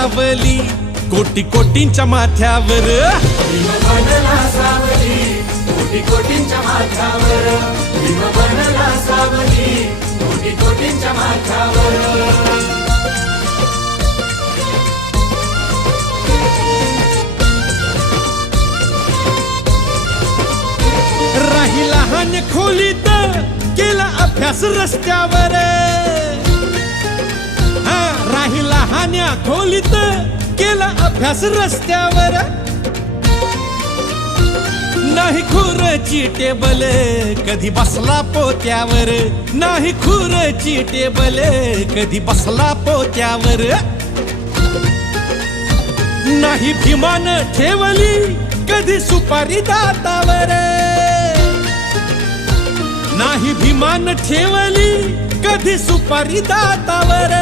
सावली कोटी कोटींच्या माथ्यावर, भीम बनला सावली कोटी कोटींच्या माथ्यावर, भीम बनला सावली कोटी कोटींच्या माथ्यावर. राही लहान खोलीत केला अभ्यास रस्त्यावर, राही लहान्या खोलीत केला अभ्यास रस्त्यावर. नाही खुर्ची टेबल कधी बसला पोत्यावर, नाही खुर्ची टेबल कधी बसला पोत्यावर. नाही भीमान ठेवली कधी सुपारी दातावर, नाही भीमान ठेवली कधी सुपारी दातावर.